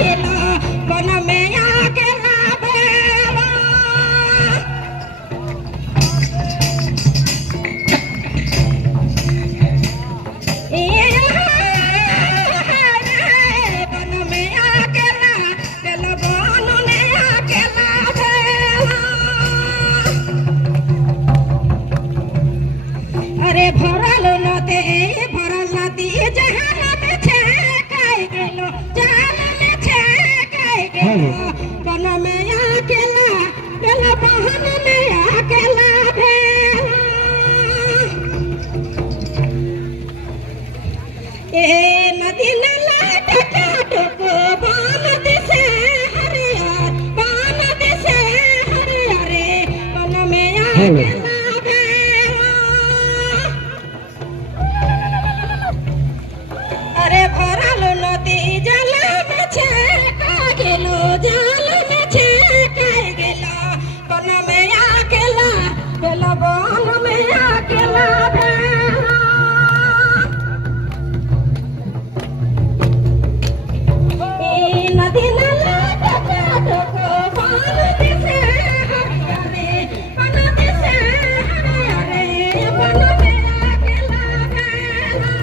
गेल बन में अकेला भेला बन में अकेला गेल बन में अकेला भेला अरे भरल नदी जहान में छेकाई गेलो जान में छेकाई गेलो बन में अकेला गेल बहन में अकेला भेला ए नदी नाला टकाटक बान दिसे हरियर बान दिसे हरियर बन में अकेला अरे भरल नदी जल में छेका गेलो जल में छेका गेलो बन में अकेला गेल बन में अकेला भेला ए नदी नाला टकाटक बान दिसे हरियर बन दिसे हरियर बन में अकेला भेला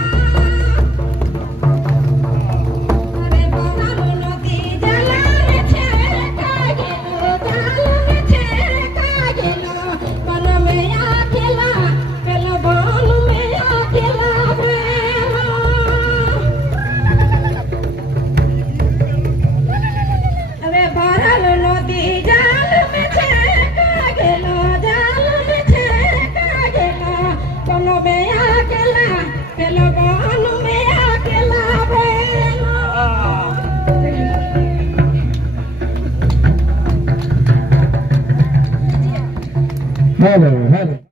Hello, hello.